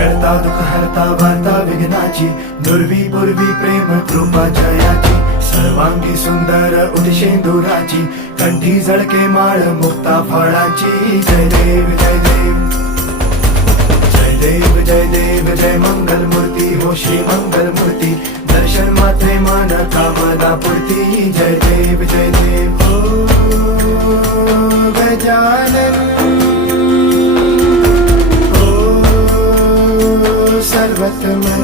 करता दुःख हरता वार्ता विघ्नाची, दुर्वी पूर्वी प्रेम कृपा जयाची, सर्वांगी सुंदर उदिशेंदुराची, कंठी झळके माळ मुक्ता फळाची. जय देव जय देव जय देव जय देव जय मंगल मूर्ती हो श्री मंगल मूर्ती, दर्शन मात्रे मान कामना पूर्ती. जय देव हो गजानन सर्वतमन